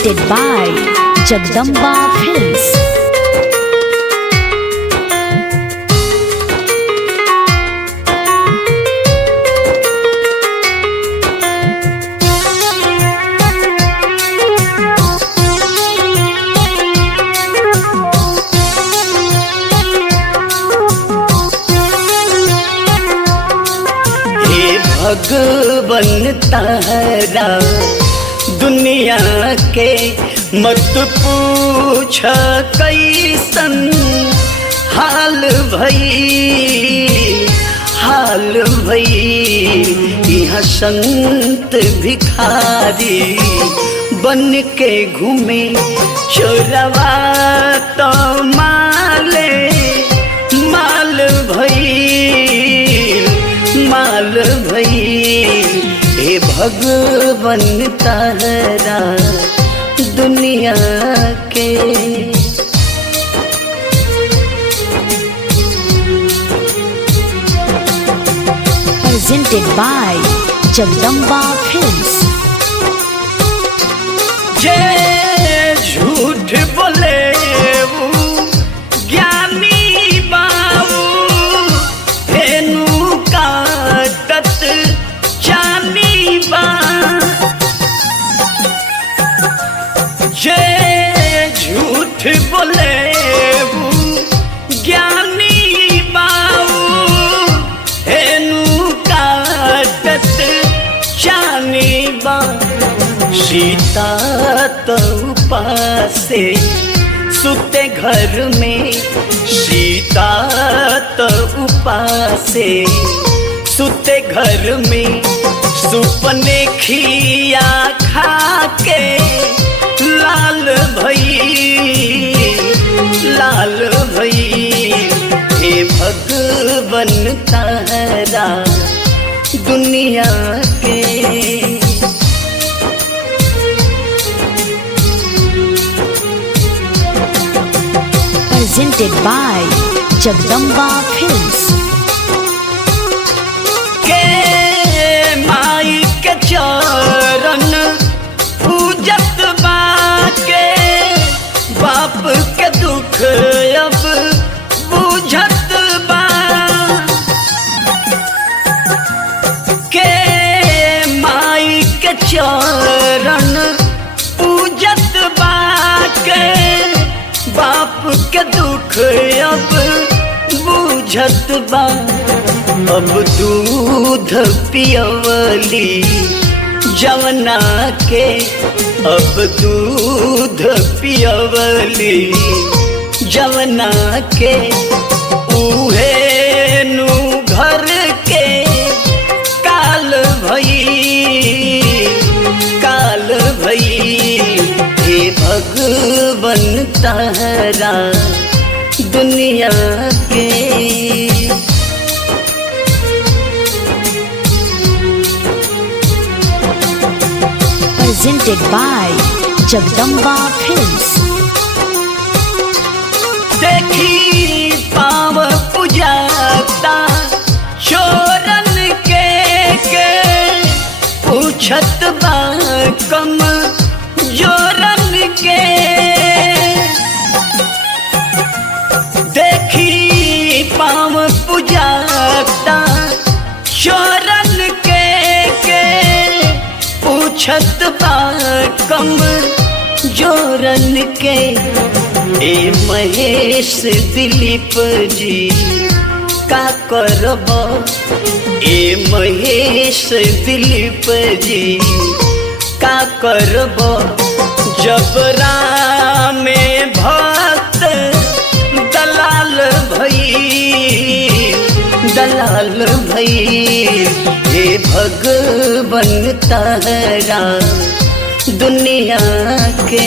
Presented by Jagdamba Films. भगवन तारा दुनिया के मत पूछ कैसन हाल भई यहाँ संत भिखारी बन के घूमे चोरवा तो माल भई हे भगवन तारा दुनिया के। Presented by Jagdamba Films. जे झूठ बोले वो ज्ञानी बाबू धेनु काटत जानी बा। जे झूठ बोले वो ज्ञानी बाबू धेनु काटत जानी बा। सीता तो उपासे सुते घर में, सीता तो उपासे सुते घर में सुपने खिया खा के लाल भई हे भगवन तारा दुनिया के। Presented by Jagdamba Films. के माई के चरण पूजत बाके बाप के दुख अब बुझत बा। के माई के चरण पूजत बाके बाप के दुख अब बुझत बा। अब दूध पियवली जवना के, अब दूध पियवली जवना के उहे नु घर के काल भई हे भगवन तारा दुनिया के। Presented by Jagdamba Films. देखी पाव पुजाता चोरन के पूछत बा कम जोरन के। देखी पाव पुजाता चोरन के पूछत बा कम जोरन के। ए महेश दिलीप जी का करब, ए महेश दिलीप जी का करब जब राम भक्त दलाल भई हे भगवन तारा दुनिया के।